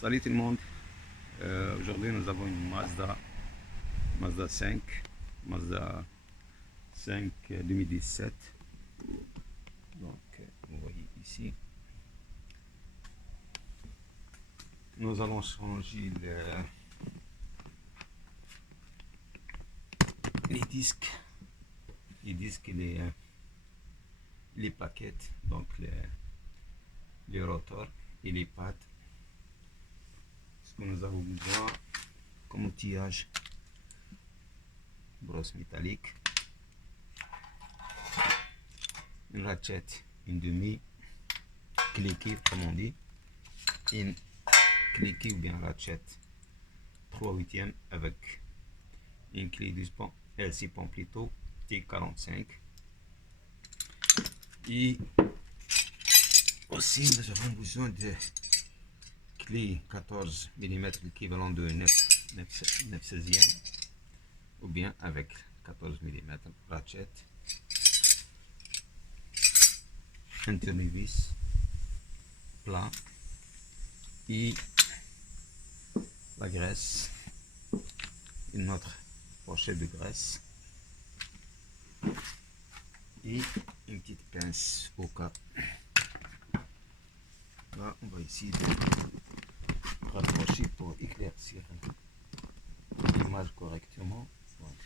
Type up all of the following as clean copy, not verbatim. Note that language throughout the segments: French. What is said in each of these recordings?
Salut tout le monde. Aujourd'hui, nous avons une Mazda 5, Mazda 5 2017. Donc, vous voyez ici. Nous allons changer les disques, les plaquettes, donc les rotors et les pattes. Ce que nous avons besoin comme outillage: brosse métallique, une rachette, une demi cliquée comme on dit, une cliquée ou bien rachette 3/8 avec une clé du pont LC Pomplito T45. Et aussi nous avons besoin de clé 14 mm, l'équivalent de 9/16 ou bien avec 14 mm rachette, un tournevis plat et la graisse, une autre pochette de graisse et une petite pince au cas. Là, on va essayer de rapprocher pour éclaircir l'image correctement. Donc,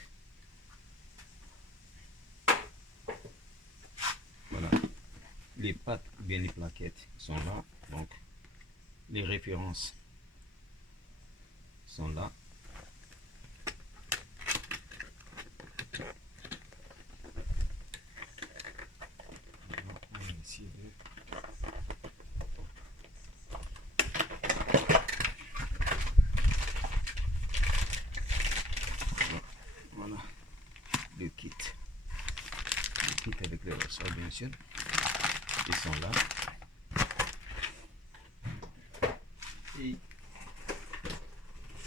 voilà, les pattes ou bien les plaquettes sont là, donc les références sont là. On va essayer de voilà le kit avec les ressorts, bien sûr, ils sont là. Et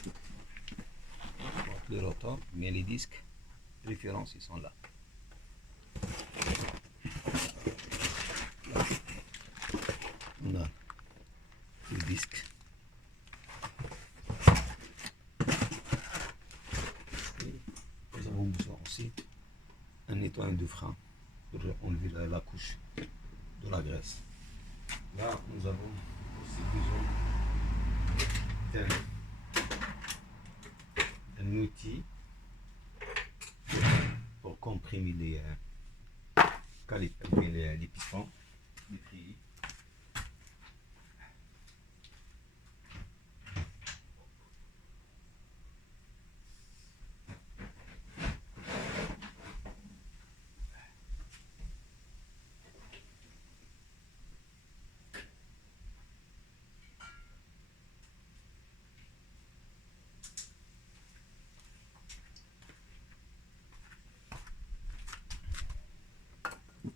donc, le rotor, mais les disques références, ils sont là. On a le disque. Et nous avons besoin aussi un nettoyant de frein pour enlever la couche de la graisse. Là, nous avons aussi besoin d'un outil pour comprimer les calipers, les pistons, les treillis.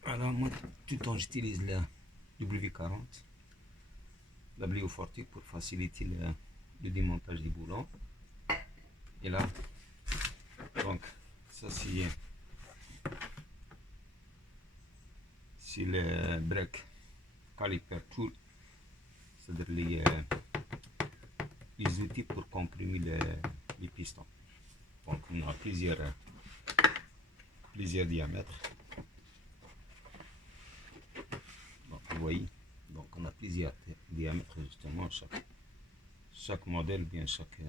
Alors moi, tout le temps j'utilise la W40, la W40 pour faciliter le démontage des boulons. Et là, donc ça c'est le break caliper tool, c'est-à-dire les outils pour comprimer les pistons. Donc on a plusieurs diamètres. Donc vous voyez, donc on a plusieurs diamètres justement. Chaque modèle, bien chaque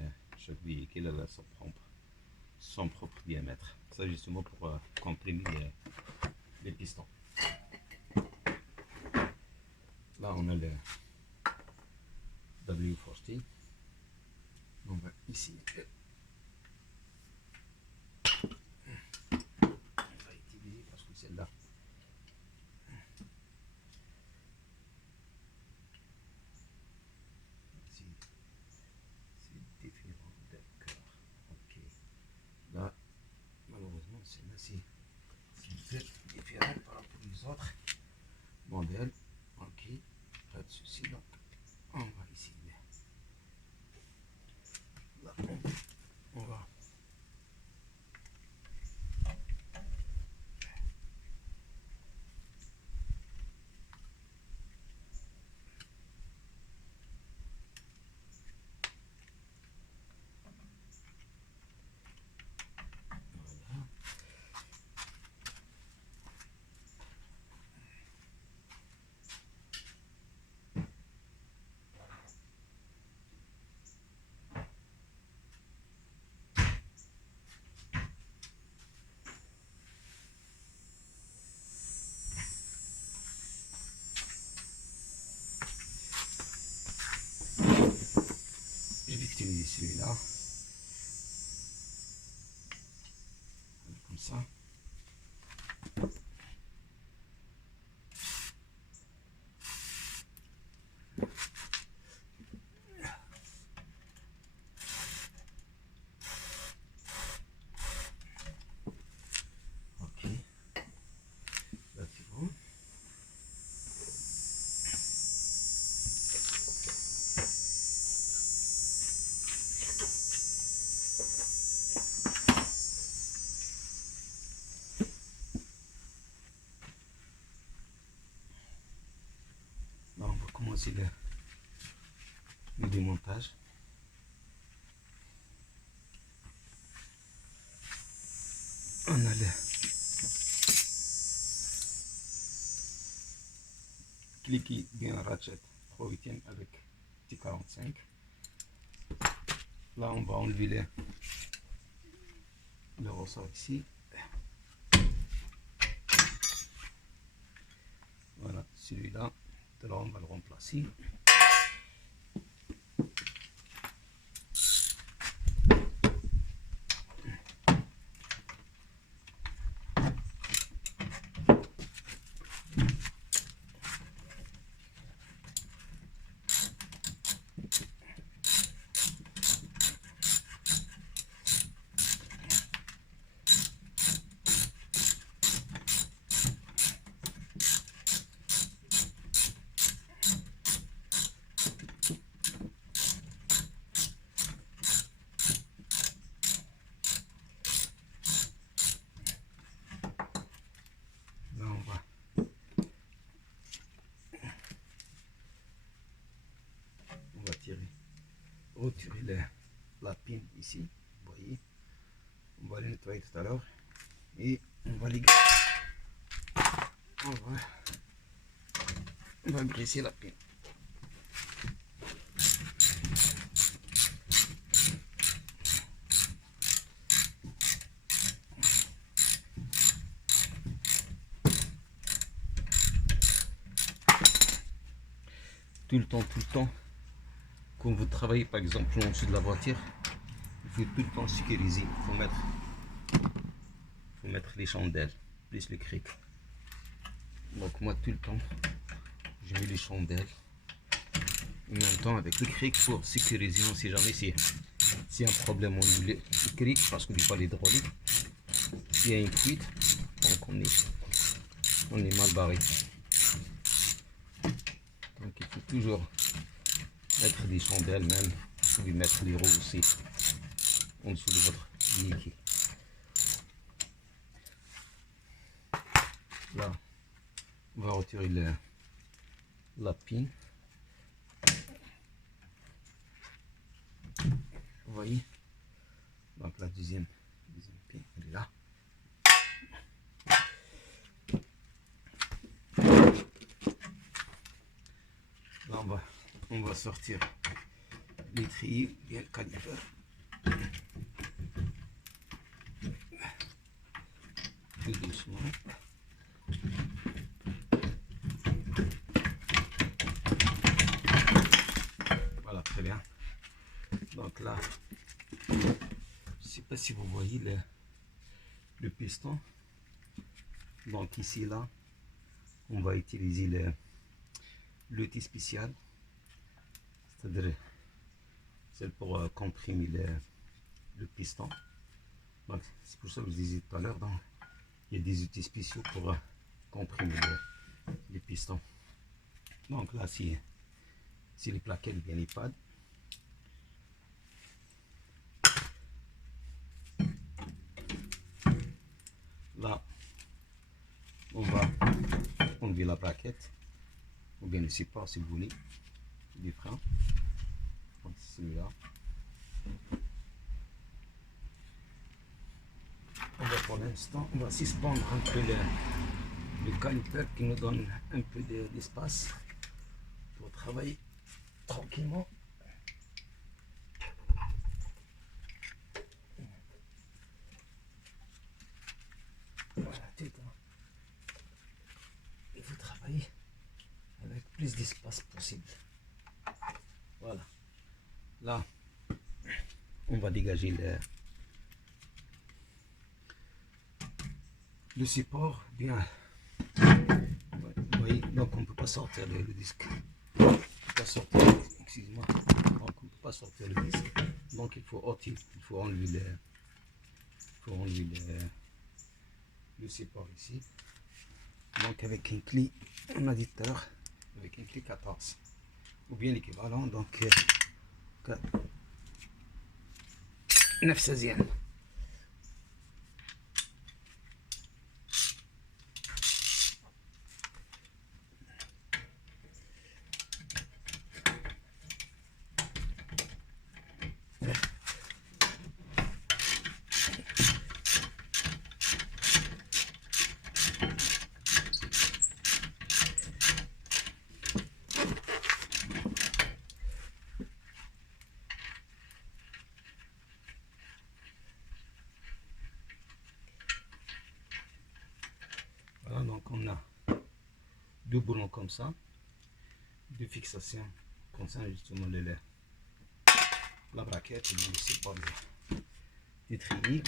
véhicule a son propre diamètre. Ça justement pour comprimer les pistons. Là on a le W40. On va ici. On va utiliser parce que celle-là, c'est différent. D'accord. Ok. Là, malheureusement, celle-là, c'est un peu différent par rapport aux autres modèles. Ok. Pas de souci. Donc, on va essayer. Là, celui-là. Comme ça. Ok. Là, c'est bon. Là, on va commencer le démontage. On a le cliquez bien ratchet 3/8 avec T45. Là, on va enlever le ressort ici. Voilà, celui-là, de là, on va le remplacer. Là, on va retirer la pine ici. Vous voyez, on va les nettoyer tout à l'heure et on va les on va briser la pine. Tout le temps, quand vous travaillez par exemple en dessous de la voiture, il faut tout le temps sécuriser. Il faut mettre les chandelles, plus le cric. Donc moi tout le temps, je mets les chandelles. En même temps avec le cric pour sécuriser, on ne sait jamais s'il y a un problème au niveau du cric, parce qu'on n'est pas l'hydraulique. S'il y a une fuite, donc on est mal barré. Donc il faut toujours mettre des chandelles, même vous pouvez mettre les roues aussi en dessous de votre véhicule. Là, on va retirer la pine. Vous voyez, donc la deuxième pine, elle est là. Là, on va sortir l'étrier et le caliper. Tout doucement. Voilà, très bien. Donc là, je ne sais pas si vous voyez le piston. Donc ici, là, on va utiliser l'outil spécial, c'est-à-dire celle pour comprimer le piston. Donc c'est pour ça que je disais tout à l'heure, il y a des outils spéciaux pour comprimer les pistons. Donc là, si les plaquettes ou bien les pads, là, on va enlever la plaquette ou bien le support si vous voulez du frein. Donc celui-là. On va pour l'instant, on va suspendre un peu le caliper qui nous donne un peu d'espace pour travailler tranquillement. Voilà, tout le temps. Il faut travailler avec plus d'espace possible. Voilà. Là, on va dégager le support bien. Vous voyez, donc on ne peut pas sortir le disque. Excusez-moi. Donc on ne peut pas sortir le disque. Donc il faut enlever le support ici. Donc avec une clé, on a dit tout à l'heure, avec une clé 14 ou bien l'équivalent, donc 9/16. Voilà, donc on a deux boulons comme ça, deux fixations comme ça, justement la braquette et le support du treillis.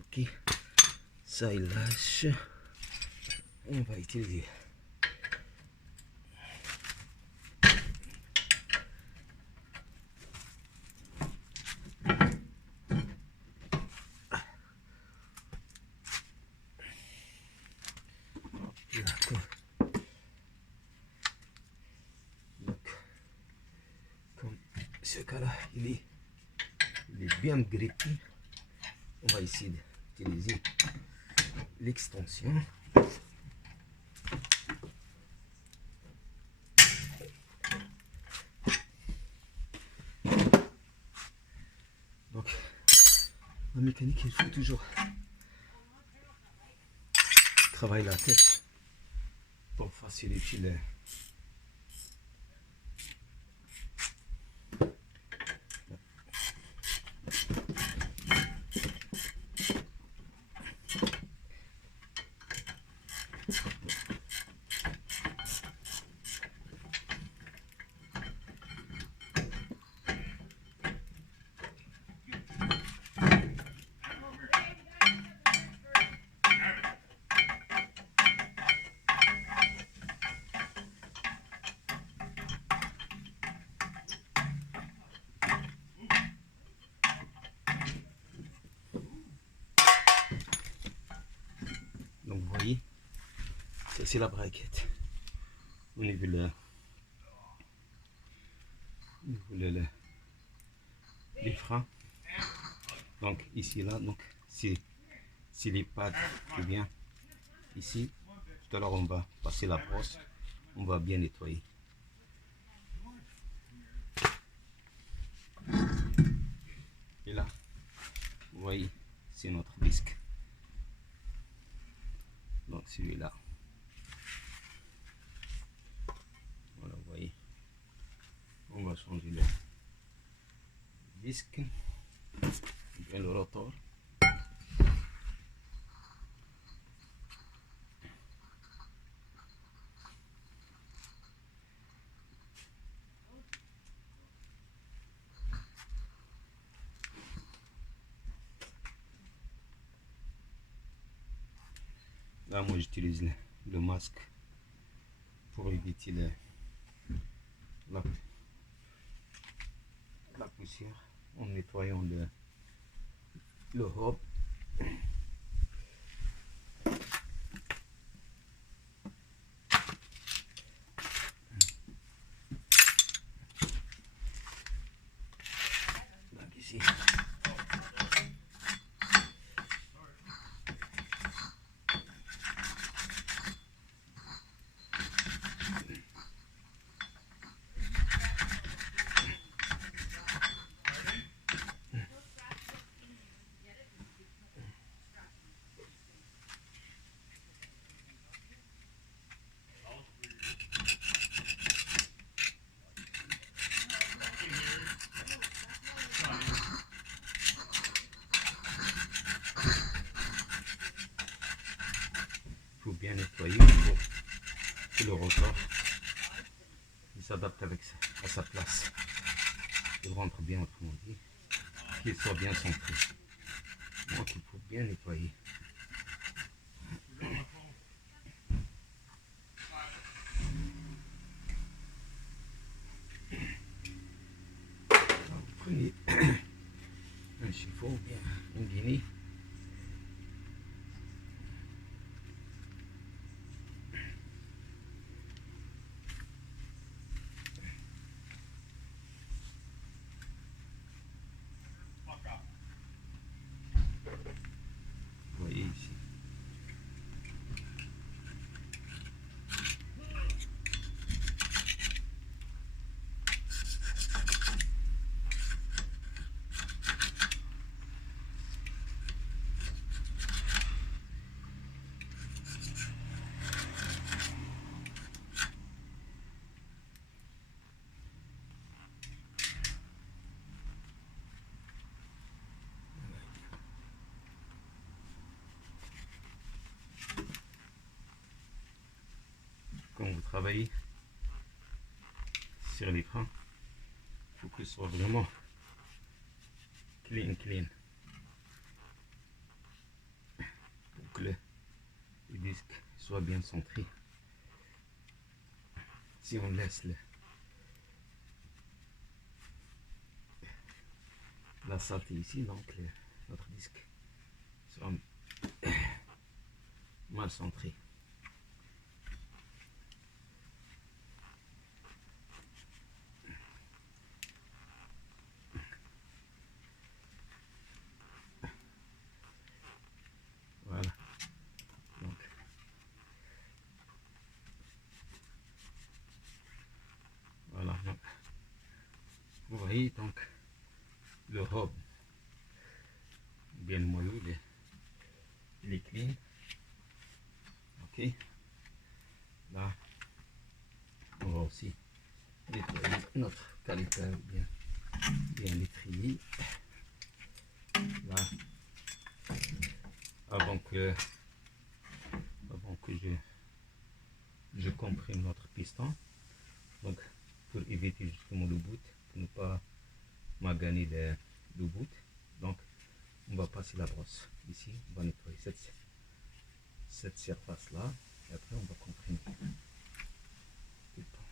Ok, ça il lâche. On va utiliser ce cas-là, il est bien grippé. On va essayer d'utiliser l'extension. Donc, en mécanique, il faut toujours travailler la tête pour faciliter le. Donc vous voyez, ça c'est la braquette. Au niveau les freins. Donc ici là, donc c'est les pads qui bien ici. Tout à l'heure on va passer la brosse, on va bien nettoyer. Et là, vous voyez, c'est notre disque. Donc celui-là. Voilà, vous voyez. On va changer le disque. Bien le rotor. Là, moi j'utilise le masque pour éviter la poussière en nettoyant le hub. Donc ici. bien nettoyer pour que le rotor il s'adapte à sa place. Il rentre bien, autrement dit, qu'il soit bien centré. Donc il faut bien nettoyer. Vous prenez un chiffon ou bien une guinée. Vous voyez ici. Quand vous travaillez sur les freins, il faut que ce soit vraiment clean pour que le disque soit bien centré. Si on laisse la saleté ici, donc notre disque sera mal centré. Voilà. Donc, voilà. Donc, vous voyez donc le hub, bien le moyeu, il est clean. Ok. Là, on va aussi nettoyer notre caliper bien l'étrier. Là, avant que je comprime notre piston, donc pour éviter justement le bout, pour ne pas maganer le bout, donc on va passer la brosse ici, on va nettoyer cette surface là et après on va comprimer tout le temps.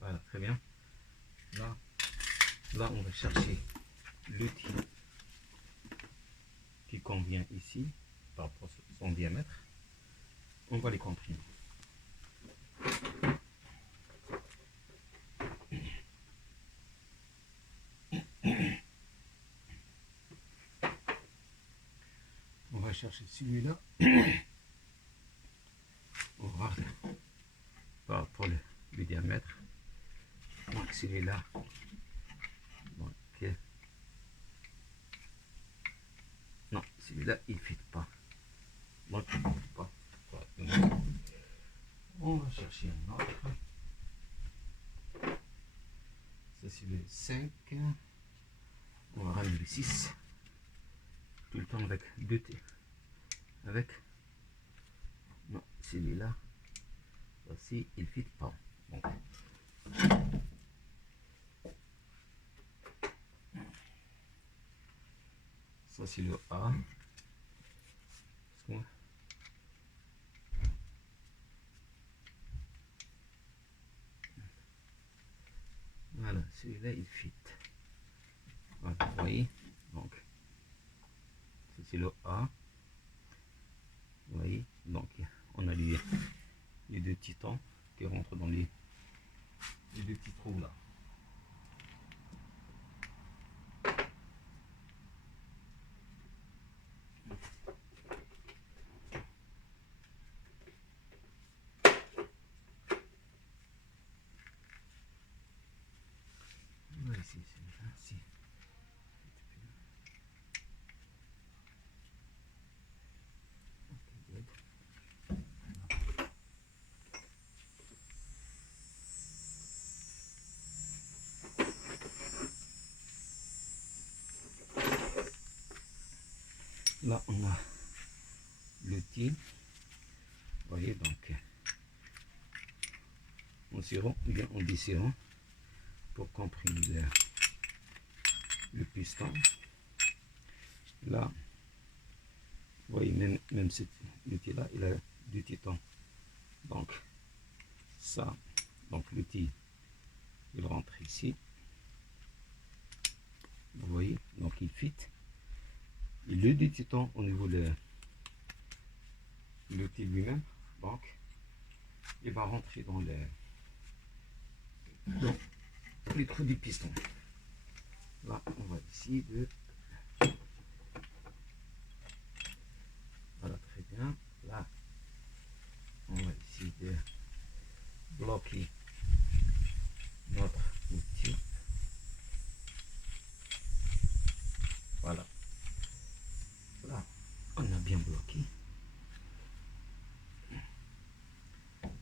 Voilà, très bien. Là, on va chercher l'outil qui convient ici par rapport à son diamètre. On va les comprimer. On va chercher celui-là. On va voir par rapport le diamètre. Donc celui-là. Ok. Non, celui-là il ne fit pas. Donc il ne fit pas. On va chercher un autre. Ça c'est le 5. On va ramener le 6. Tout le temps avec 2 T. Avec. Non, celui-là. Aussi, il ne fit pas. Donc, ça c'est le A. Voilà, celui-là il fit. Voilà, vous voyez. Donc, ça c'est le A. Vous voyez. Donc, on a les 2 titans qui rentrent dans les 2 petits trous là. là on a l'outil, vous voyez, donc en serrant ou bien en desserrant pour comprimer le piston. Là, vous voyez, même cet outil là, il a du titan. Donc ça, donc l'outil il rentre ici, vous voyez, donc il fit. Et le du titan au niveau de l'outil lui-même, donc il va rentrer dans les trous du piston. Là on va essayer de, voilà, très bien. Là on va essayer de bloquer notre outil. Voilà, là on a bien bloqué.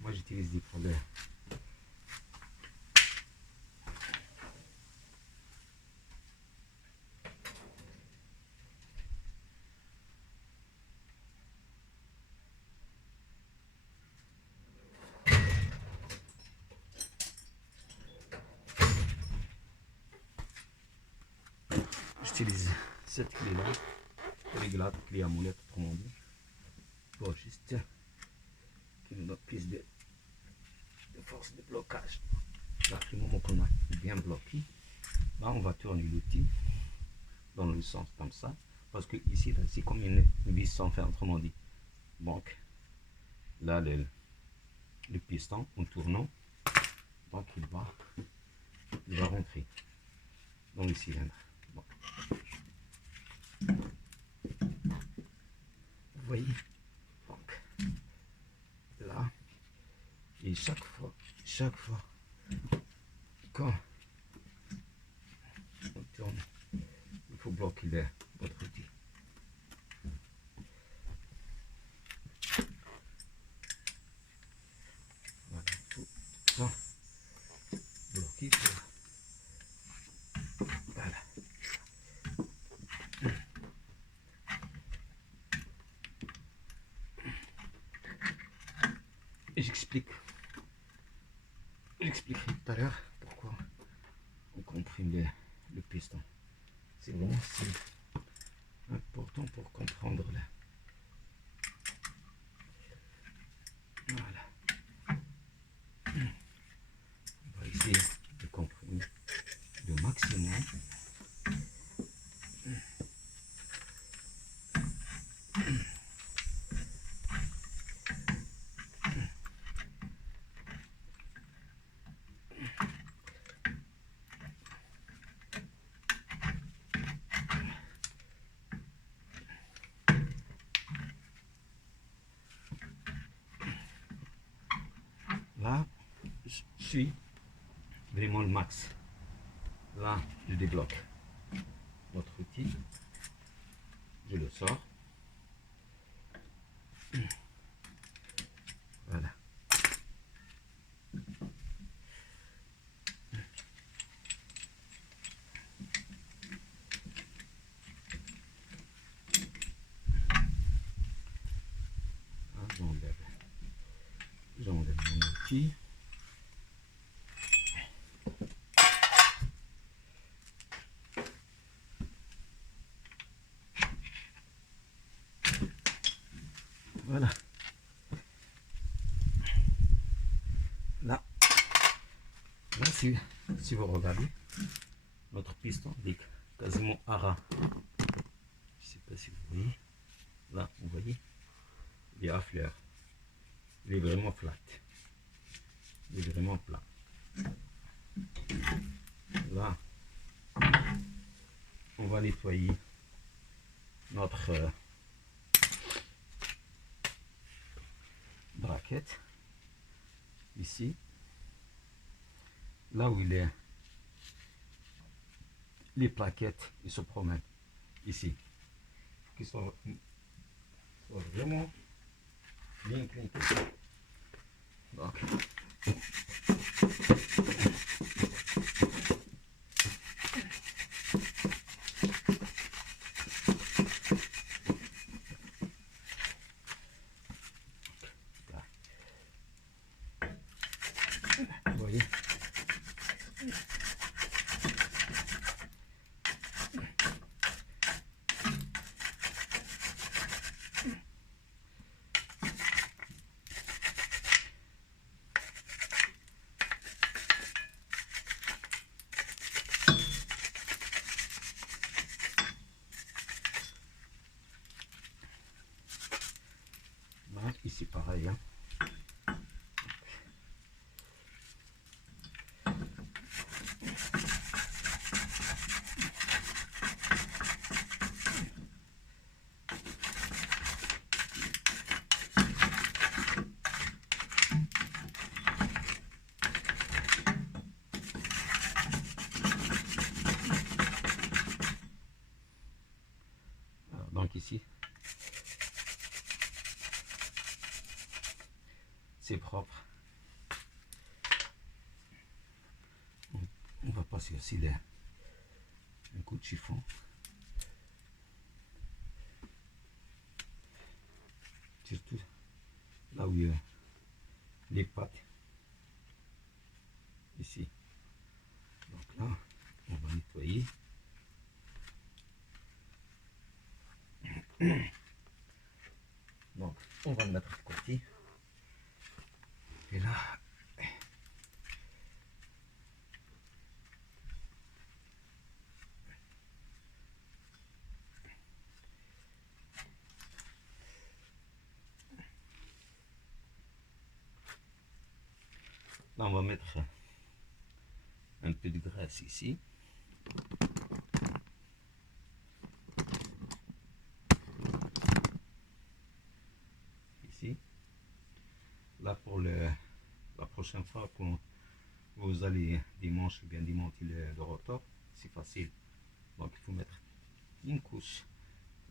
Moi j'utilise des problèmes. J'utilise cette clé là, réglable, clé à molette autrement dit, pour juste qui me donne plus de force de blocage. Là, du moment qu'on a bien bloqué, là on va tourner l'outil dans le sens comme ça, parce que ici là c'est comme une vis sans fin autrement dit. Donc là le piston en tournant, donc il va rentrer dans le cylindre. Bon. Vous voyez, donc là, et chaque fois quand on tourne, il faut bloquer votre outil. Voilà, tout ça bloqué. Voilà. Et j'expliquerai tout à l'heure pourquoi on comprime le piston. C'est vraiment important pour comprendre là. Voilà. On va essayer de comprimer le maximum. Là, je suis vraiment le max. Là, je débloque notre outil. Je le sors. Voilà. J'enlève mon outil. Voilà. Là, si vous regardez, notre piston est quasiment à ras. Je ne sais pas si vous voyez. Là, vous voyez, il est à fleur. Il est vraiment flat. Il est vraiment plat. Là, on va nettoyer notre braquette ici, là où il est, les plaquettes ils se promènent ici, qui sont vraiment bien clinquées. Donc voyez. Voilà, ici pareil, hein. Alors, donc ici, c'est propre. On va passer aussi un coup de chiffon. Surtout là où il y a les pattes. Ici. Donc là, on va nettoyer. Donc, on va le mettre de côté. Et là, on va mettre un peu de graisse ici. Ici. Là, pour la prochaine fois, quand vous allez dimanche ou bien démonter le rotor, c'est facile. Donc, il faut mettre une couche,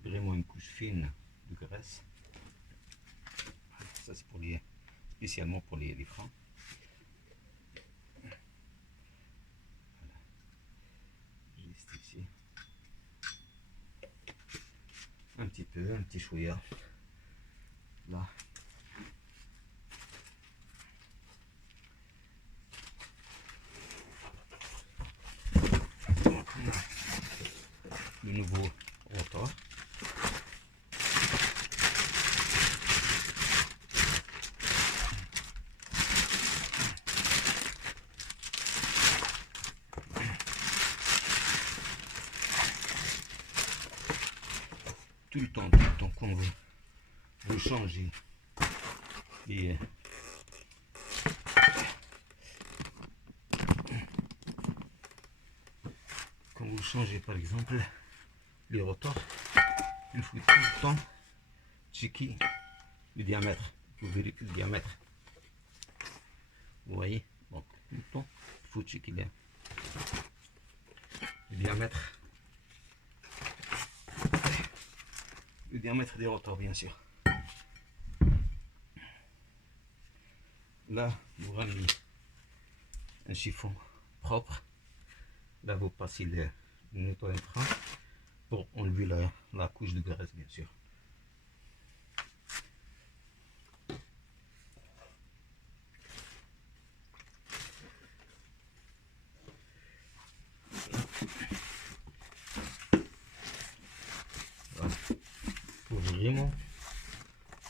vraiment une couche fine de graisse. Ça, c'est pour spécialement pour les freins. Voilà. Juste ici. Un petit peu, un petit chouïa. Là. Donc, on a le nouveau rotor. Tout le temps, quand vous changez et quand vous changez par exemple les rotors, il faut tout le temps checker le diamètre. Vous vérifiez le diamètre. Vous voyez, donc tout le temps il faut checker le diamètre. Le diamètre des rotors, bien sûr. Là, vous ramenez un chiffon propre. Là, vous passez le nettoyant frein pour enlever la couche de graisse, bien sûr. Voilà. Pour vraiment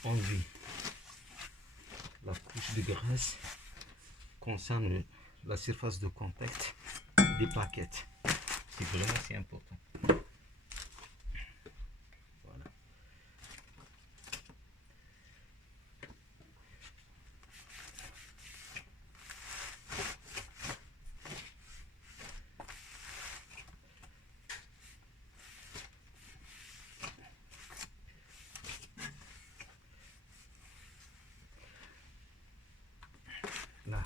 enlever la couche de graisse concerne la surface de contact des plaquettes. C'est vraiment assez important. Voilà. Là,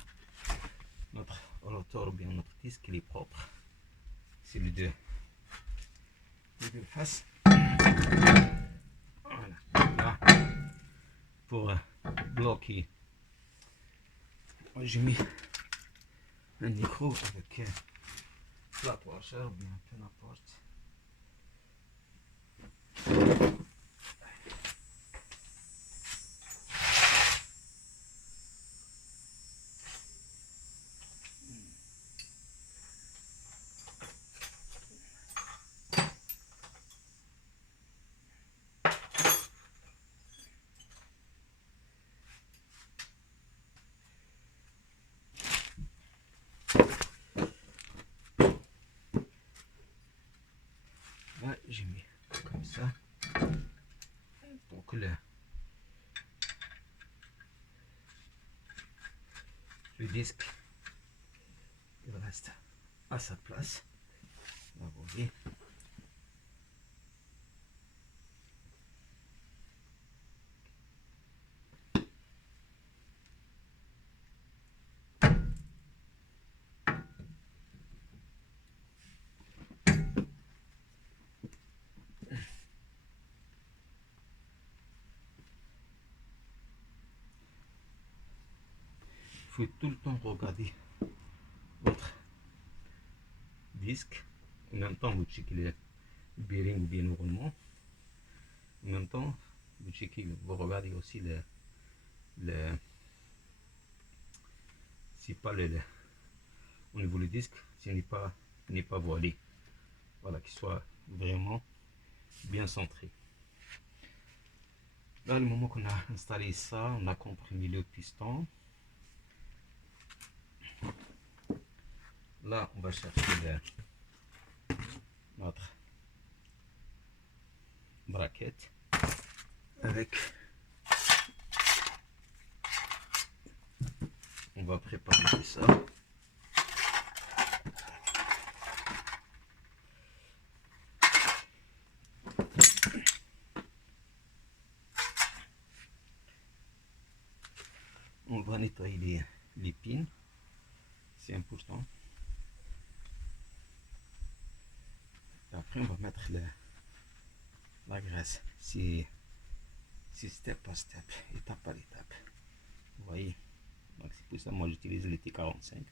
notre rotor ou bien notre disque, il est propre. C'est les deux faces. Voilà. Là, pour bloquer, j'ai mis un micro avec flat washer ou bien peu n'importe. le disque, il reste à sa place. Là, vous voyez. Il faut tout le temps regarder votre disque. En même temps, vous checkez les bearings bien au roulement. En même temps, vous checkez, vous regardez aussi le si pas au niveau du disque, s'il n'est pas voilé. Voilà, qu'il soit vraiment bien centré. Là, le moment qu'on a installé ça, on a comprimé le piston. Là, on va chercher notre braquette avec. On va préparer tout ça. On va nettoyer les pins. C'est important. Et après, on va mettre la graisse. C'est step par step, étape par étape. Vous voyez? Donc c'est pour ça que moi j'utilise le T45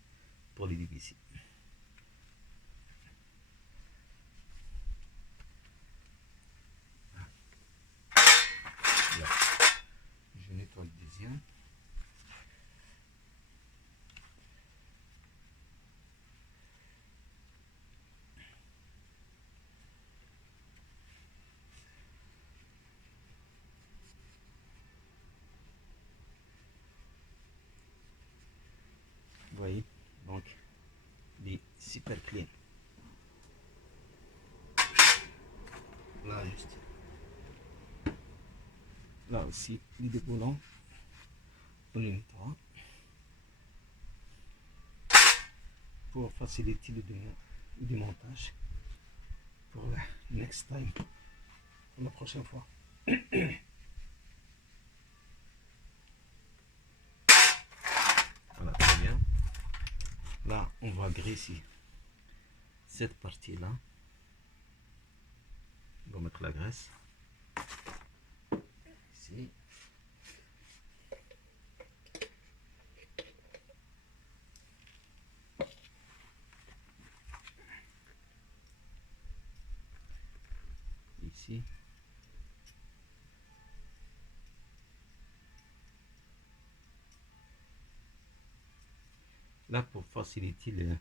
pour les DVC. Là, je nettoie le deuxième. Vous voyez? Donc, il est super clean. Là, juste. Là aussi, les décollants. On les nettoie. Pour faciliter le démontage. Pour la next time. Pour la prochaine fois. Voilà, très bien. Là, on va graisser cette partie-là. On va mettre la graisse. Ici. Ici. Là, pour faciliter le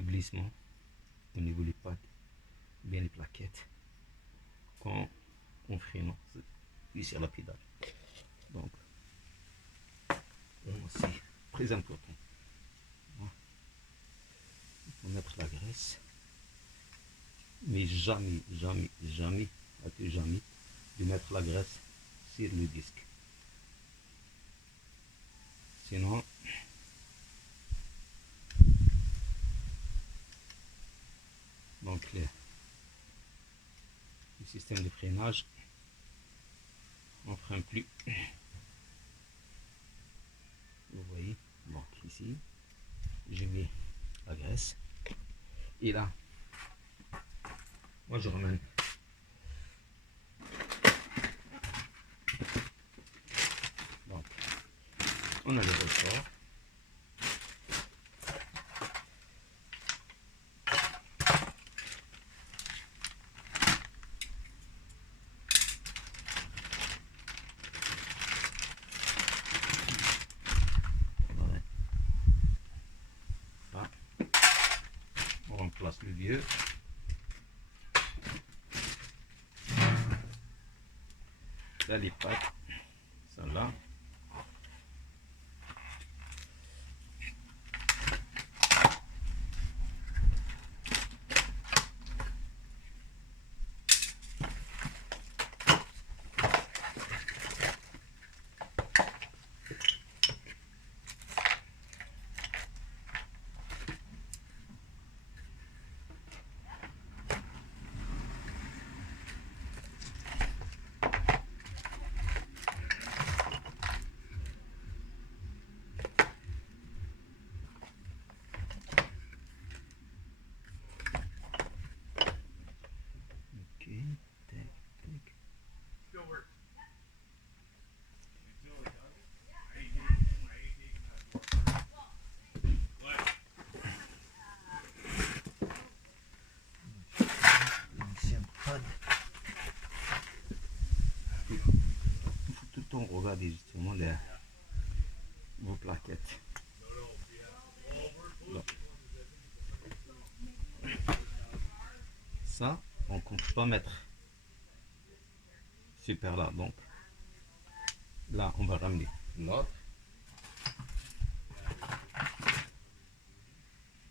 glissement au niveau des pattes, bien les plaquettes, quand on freine sur la pédale. Donc, aussi, très important. Il faut mettre la graisse, mais jamais, jamais, jamais, jamais de mettre la graisse sur le disque. Sinon, donc le système de freinage, on ne freine plus. Vous voyez, donc ici, je mets la graisse. Et là, moi je ramène. Donc, on a le ressort. On remplace le vieux. Là, les pattes sont là. important, regardez justement vos plaquettes. Donc, ça, donc on ne peut pas mettre super là. Donc là, on va ramener l'autre.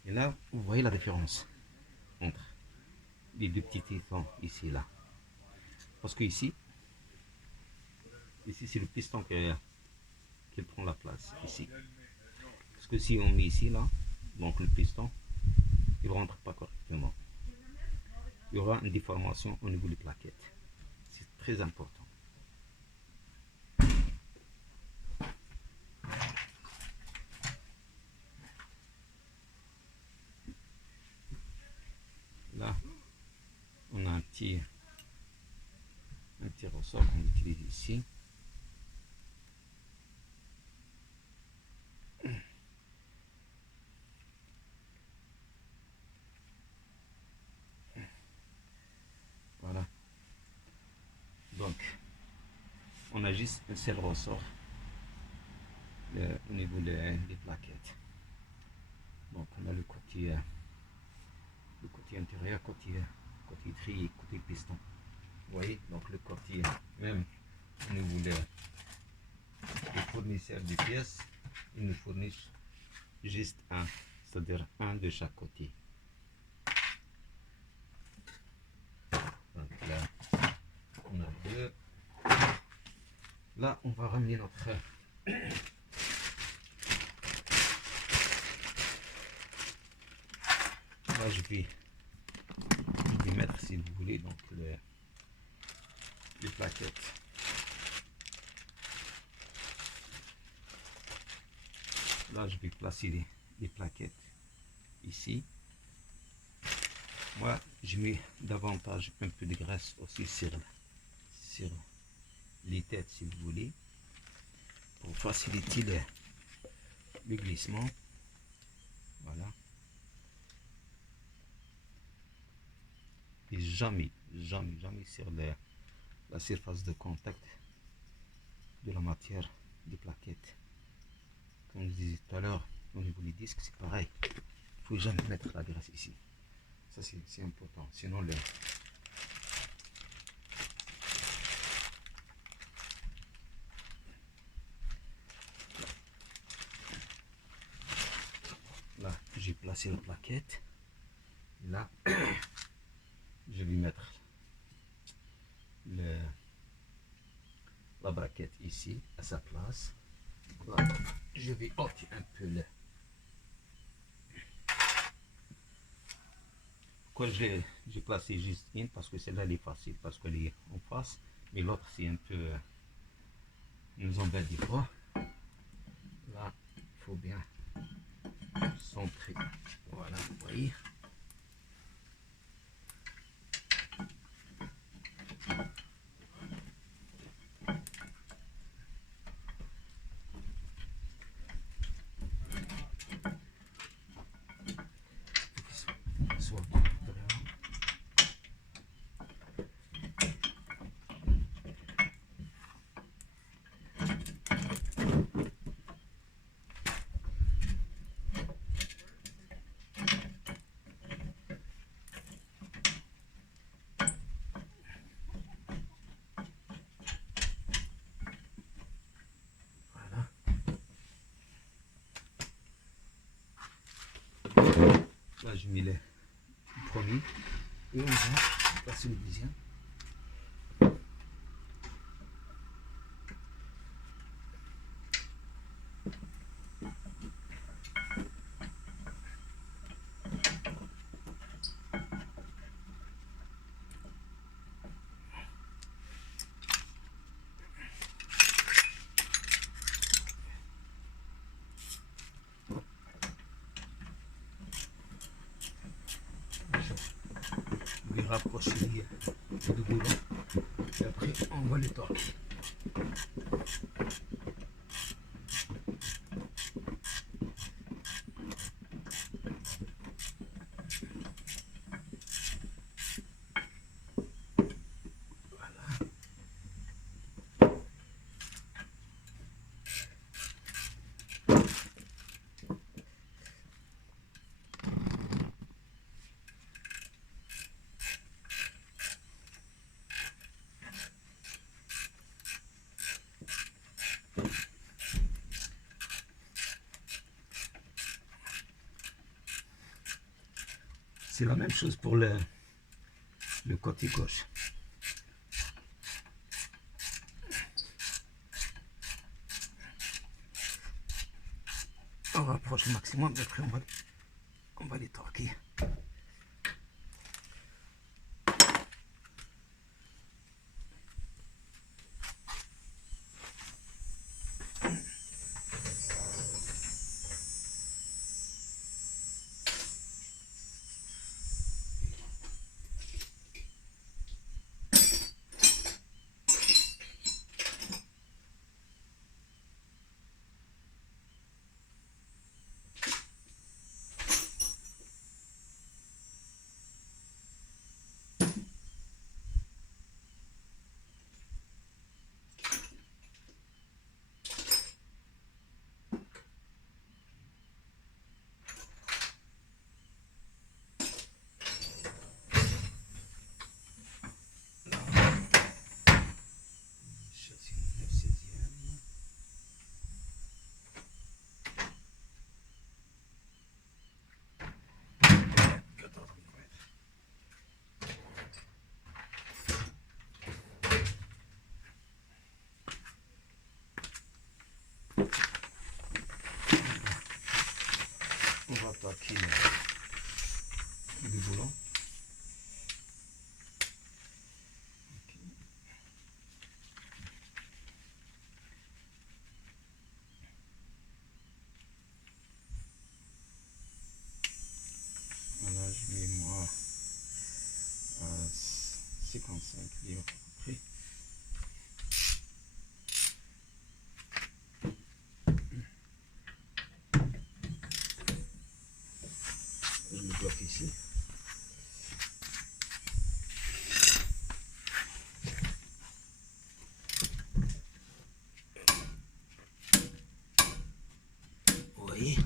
Et là, vous voyez la différence entre les deux petits pistons ici et là. Parce que ici c'est le piston qui prend la place ici. Parce que si on met ici, là, donc le piston, il ne rentre pas correctement. Il y aura une déformation au niveau des plaquettes. C'est très important. Là, on a un petit ressort qu'on utilise ici. Voilà. Donc, on a juste un seul ressort au niveau des plaquettes. Donc, on a le côté intérieur, côté tri et côté piston. Vous voyez, donc le côté, même au niveau des fournisseurs de pièces, ils nous fournissent juste un, c'est-à-dire un de chaque côté. Donc là, on a deux. Là, on va ramener notre là, je vais mettre, si vous voulez, donc les plaquettes. Là, je vais placer les plaquettes ici. Moi, je mets davantage un peu de graisse aussi sur les têtes, si vous voulez, pour faciliter le glissement. Voilà. Et jamais sur la surface de contact de la matière des plaquettes. Comme je disais tout à l'heure, au niveau des disques, c'est pareil. Il ne faut jamais mettre la graisse ici. Ça, c'est important. Sinon, là, j'ai placé la plaquette. Là, je vais mettre la braquette ici, à sa place. Voilà. Je vais ôter un peu Pourquoi j'ai placé juste une? Parce que celle-là, elle est facile, parce qu'elle est en face. Mais l'autre, c'est un peu... nous embête des fois. Là, il faut bien centrer. Voilà, vous voyez. Soit vraiment. Là, je mets le premier et on va passer le deuxième. Je vais rapprocher le boulon et après on va les torquer. C'est la même chose pour le côté gauche. On rapproche le maximum, après on va les torquer. On va attaquer le boulon. Okay. Voilà, je mets moi à 55 livres à peu près. Je le bloque ici. Vous voyez?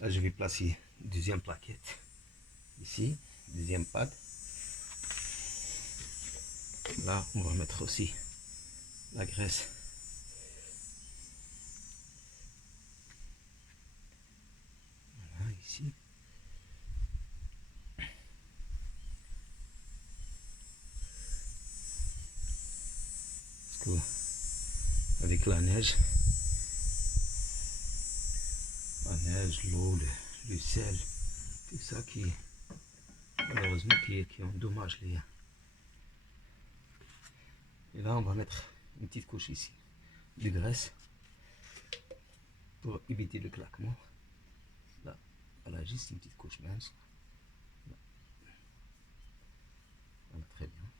Là, je vais placer deuxième plaquette ici, deuxième pad. Là, on va mettre aussi la graisse. Voilà, ici. Parce que avec la neige, l'eau, le sel, tout ça qui malheureusement qui endommage les. Et là on va mettre une petite couche ici de graisse pour éviter le claquement. Là, voilà, juste une petite couche mince. Voilà, très bien.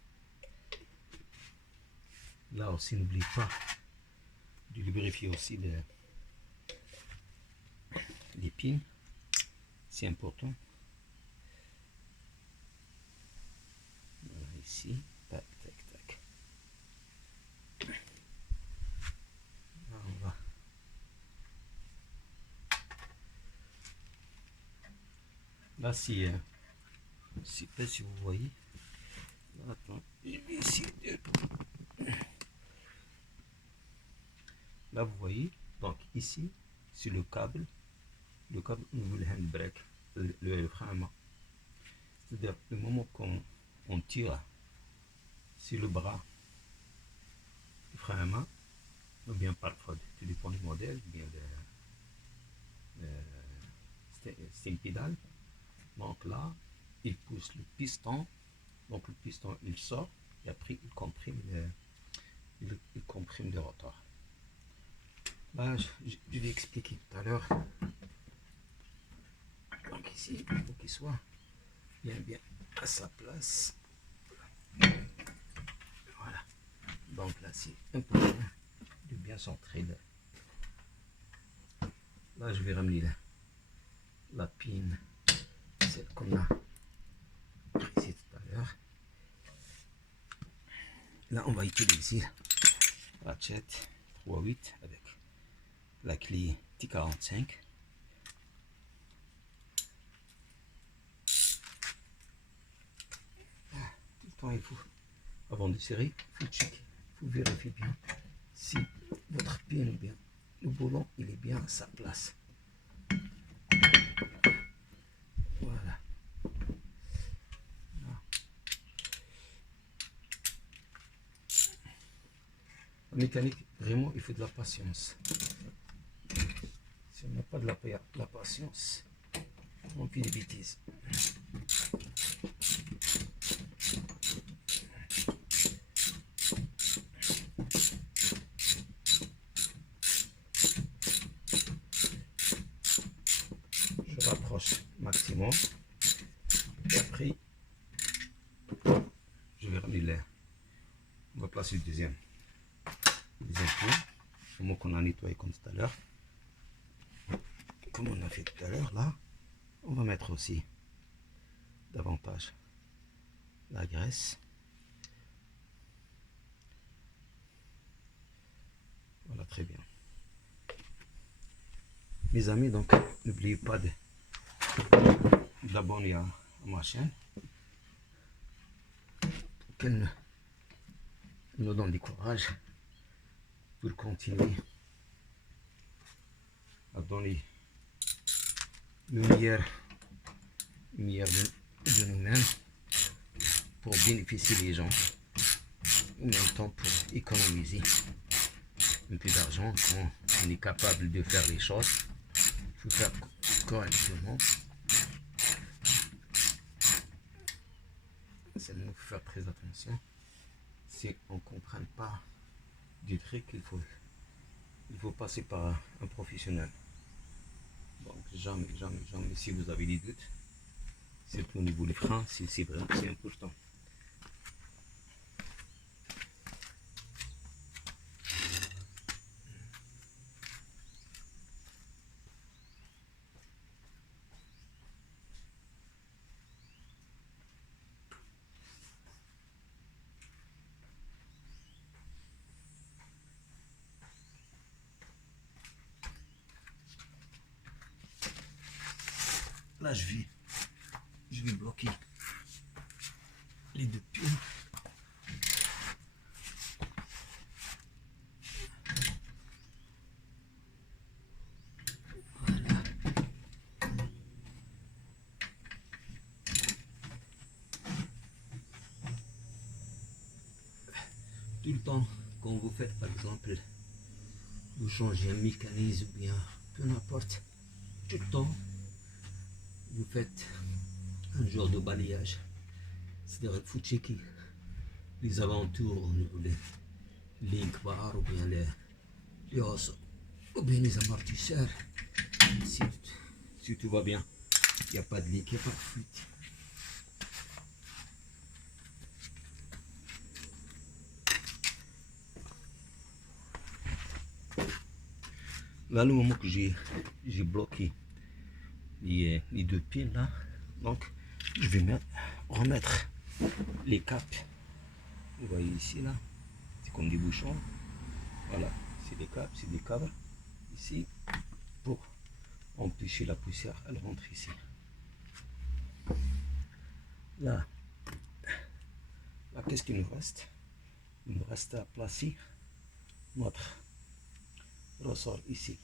Là aussi, n'oublie pas de lubrifier aussi les pins, c'est important. Voilà, ici, tac, tac, tac. Là, on va. Là, si, je sais pas si vous voyez. Là, attends, je vais essayer de. Là, vous voyez, donc ici, sur le câble au niveau du handbrake, le frein à main. C'est-à-dire, le moment qu'on tire sur le bras du frein à main, ou bien parfois, tout dépend du modèle, ou bien c'est une pédale. Donc là, il pousse le piston, donc le piston il sort, et après il comprime le rotor. Là, je vais expliquer tout à l'heure. Donc ici, il faut qu'il soit bien à sa place. Voilà. Donc là, c'est important de bien centrer. Là, je vais ramener la pine, celle qu'on a prise tout à l'heure. Là, on va utiliser la Ratchet 3.8 avec la clé T45. Tout le temps, il faut, avant de serrer, il faut checker, il faut vérifier bien si votre pin ou bien le boulon il est bien à sa place. Voilà. La mécanique, vraiment, il faut de la patience. Si on n'a pas de la patience, on fait des bêtises. Je rapproche maximum. Et après, je vais ramener l'air. On va placer le deuxième point. Le mot qu'on a nettoyé comme tout à l'heure. Comme on a fait tout à l'heure, là, on va mettre aussi davantage la graisse. Voilà, très bien. Mes amis, donc, n'oubliez pas de l'abonner à ma chaîne. Qu'elle nous donne du courage pour continuer à donner le meilleur de nous-mêmes pour bénéficier des gens, en même temps pour économiser un peu d'argent. Quand on est capable de faire les choses, il faut faire correctement. Il faut faire très attention. Si on ne comprend pas du truc, il faut passer par un professionnel. Donc jamais, si vous avez des doutes, surtout au niveau des freins, c'est vraiment c'est important. Là, je vais bloquer les deux pieds. Voilà. Tout le temps, quand vous faites par exemple, vous changez un mécanisme ou bien peu n'importe, tout le temps, vous faites un genre de balayage. C'est-à-dire qu'il faut checker les alentours au niveau des link bars ou bien les os ou bien les amortisseurs. Si tout va bien, il n'y a pas de leak, il n'y a pas de fuite. Là, le moment que j'ai bloqué les deux pins là, donc je vais remettre les caps. Vous voyez ici là, c'est comme des bouchons. Voilà, c'est des caps, c'est des câbles ici pour empêcher la poussière, elle rentre ici. Là, qu'est-ce qu'il nous reste? Il nous reste à placer notre ressort ici.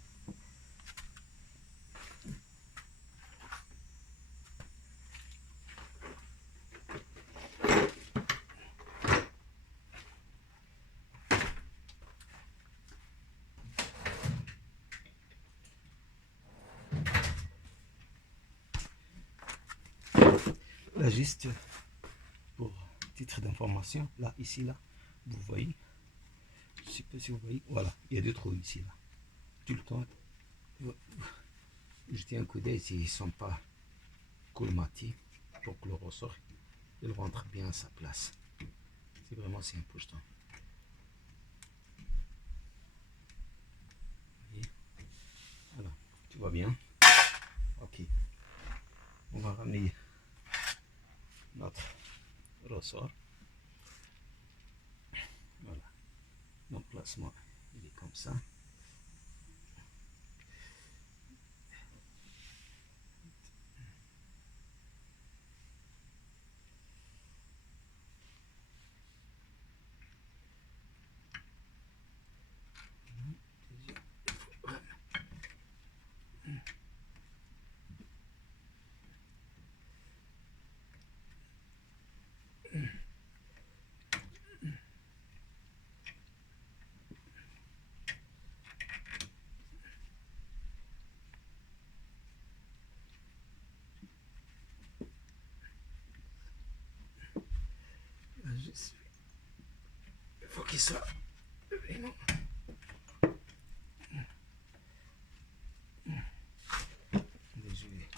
Là, juste pour titre d'information, là, ici, là, vous voyez, je ne sais pas si vous voyez, voilà, il y a deux trous ici, là. tout le temps jeter un coup d'œil s'ils ne sont pas colmatés pour que le ressort il rentre bien à sa place. C'est vraiment c'est important. Voilà, tu vois bien. Ok. On va ramener notre ressort. Voilà. L'emplacement, il est comme ça. Il faut qu'il soit vraiment. Désolé.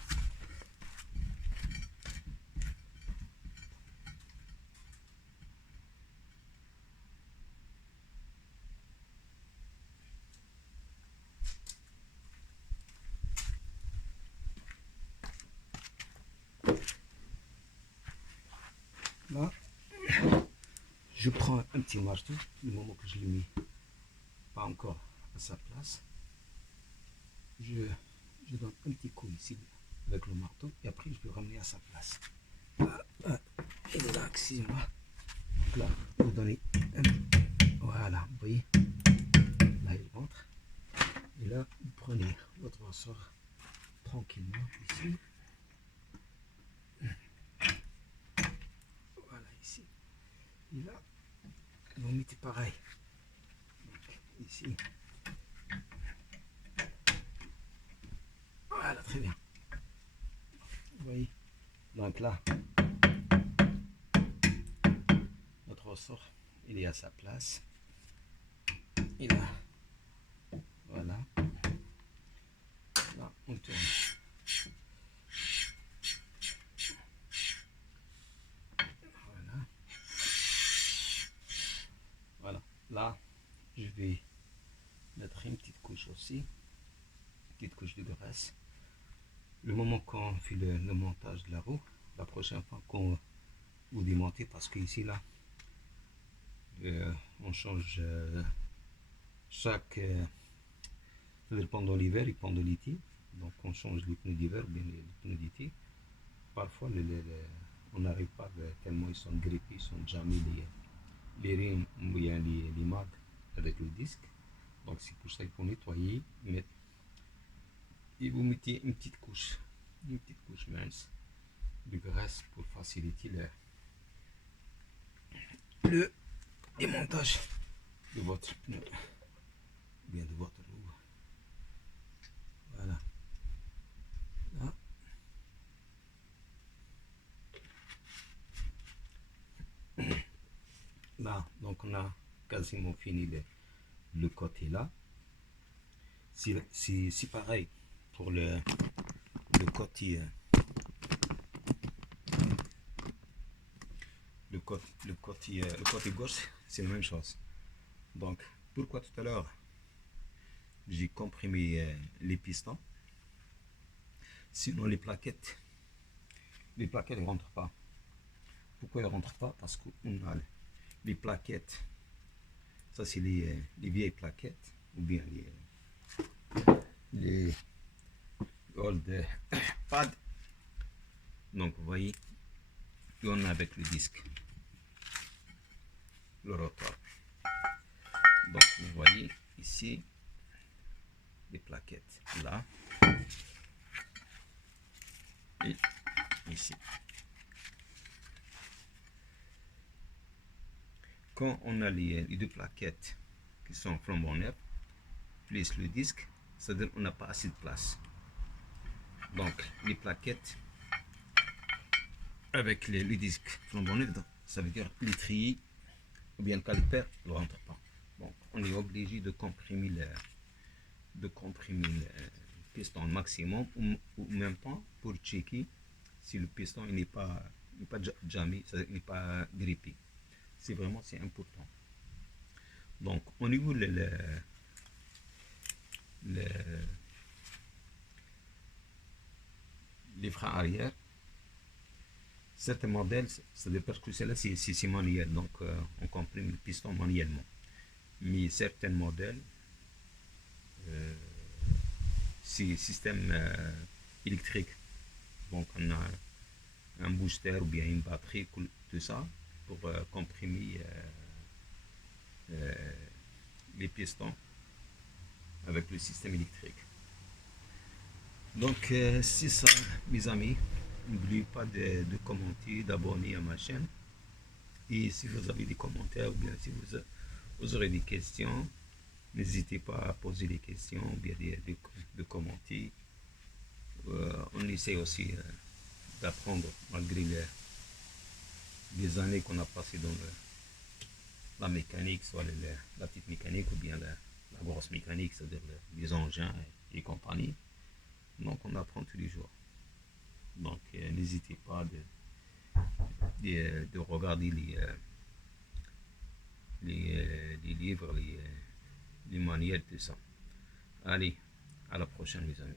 Là, je prends un petit marteau, du moment que je l'ai mis pas encore à sa place. Je donne un petit coup ici avec le marteau et après je le ramener à sa place. Il est là, excusez-moi. Donc là, vous donnez voilà, vous voyez, là il rentre. Et là, vous prenez votre ressort tranquillement ici. Voilà, ici. Et là, vous mettez pareil. Donc, ici. Voilà, très bien. Vous voyez. Donc là, notre ressort, il est à sa place. Et là, voilà. Là, on tourne. Voilà. Voilà. Là, je vais mettre une petite couche aussi. Une petite couche de graisse. Le moment qu'on fait le montage de la roue, la prochaine fois qu'on vous démontez, parce que ici, là, on change chaque. Pendant l'hiver et pendant l'été. Donc on change les pneus d'hiver ou bien les pneus d'été. Parfois on n'arrive pas tellement ils sont grippés, ils sont déjà mis les rimes ou bien les mags avec le disque. Donc c'est pour ça qu'il faut nettoyer, et vous mettez une petite couche mince de graisse pour faciliter le démontage de votre pneu, bien de votre roue. Voilà. Là. Là, donc on a quasiment fini le côté là. C'est pareil pour le côté le côté gauche, c'est la même chose. Donc pourquoi tout à l'heure j'ai comprimé les pistons, sinon les plaquettes ne rentrent pas. Pourquoi elles ne rentrent pas? Parce qu'on a les plaquettes, ça c'est les vieilles plaquettes ou bien les old pads. Donc vous voyez, et on a avec le disque, le rotor. Donc vous voyez ici les plaquettes là et ici. Quand on a les deux plaquettes qui sont flambant neuves plus le disque, c'est-à-dire on n'a pas assez de place. Donc les plaquettes avec le disque flambant neuf, ça veut dire l'étrier ou bien le caliper ne rentre pas. Donc on est obligé de comprimer de comprimer le piston maximum ou même pas pour checker si le piston n'est pas jamais, n'est pas grippé. C'est vraiment c'est important. Donc au niveau les freins arrière, certains modèles, c'est parce que celle-là c'est manuel, donc on comprime le piston manuellement. Mais certains modèles, c'est système électrique. Donc on a un booster ou bien une batterie, tout ça, pour comprimer les pistons avec le système électrique. Donc c'est ça mes amis. N'oubliez pas de commenter, d'abonner à ma chaîne. Et si vous avez des commentaires ou bien si vous aurez des questions, n'hésitez pas à poser des questions ou bien de commenter. On essaie aussi d'apprendre malgré les années qu'on a passées dans la mécanique, soit la petite mécanique ou bien la grosse mécanique, c'est-à-dire les engins et compagnie. Donc on apprend tous les jours. Donc n'hésitez pas de regarder les livres, les manuels, tout ça. Allez, à la prochaine les amis.